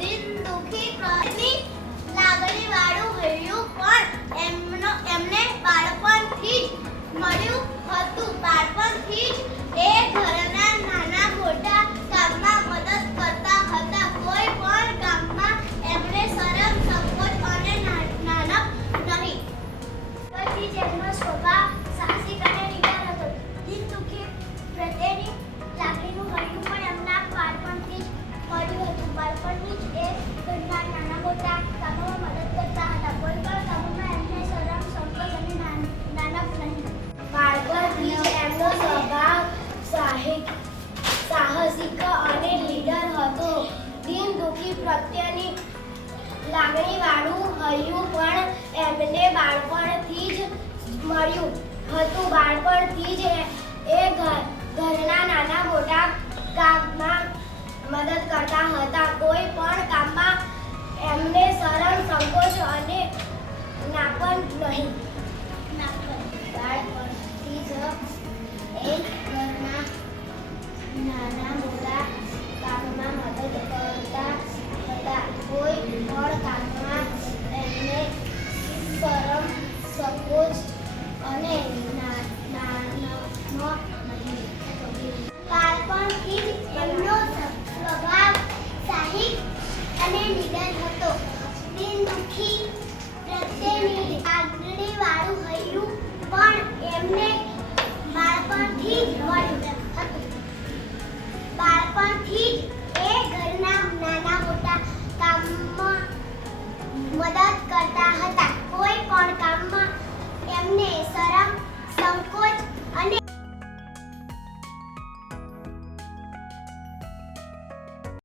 દિન દુખી પ્રતિની લાગણી વાળું હૈયું પણ એમને બાળપણથી જ મળ્યું હતું. બાળપણથી જ એ ઘરના નાના મોટા કામમાં મદદ કરતા હતા. કોઈ પણ કામમાં એમને શરમ સંકોચ અને નાનપ નહીં. પછી જેમનો સ્વભાવ સાહસિક અને નિડર હતો. દિન દુખી પ્રત્યેની લાગણીનું હૈયું પણ એમના બાળપણથી જ મળ્યું હતું. બાળપણથી જ એ ઘરના નાના મોટા કામોમાં મદદ કરતા હતા. કોઈ પણ કામમાં એમને શરમ સંકોચ અને નાનપ નહીં. બાળપણથી જ એમનો સ્વભાવ સાહસિક અને નિડર હતો. દિન દુખી પ્રત્યેની લાગણી વાળું હૈયું પણ એમને બાળપણથી જ મળ્યું હતું. બાળપણથી જ એ ઘરના નાના મોટા કામમાં મદદ કરતા હતા. કોઈ પણ કામમાં એમને શરમ સંકોચ અને નાપણ નહીં. બાળપણથી જ એ ઘરના નાના મોટા કામમાં મદદ કરતા હતા. કોઈ પણ કામમાં એમને શરમ સંકોચ અને બાળપણથી જ એમનો સ્વભાવ સાહસિક અને નિડર હતો. દિન દુખી પ્રત્યેની લાગણી વાળું હૈયું પણ એમને બાળપણથી જ મળ્યું હતું. બાળપણથી જ એ ઘરના નાના મોટા કામમાં મદદ કરતા હતા. કોઈ પણ કામમાં એમને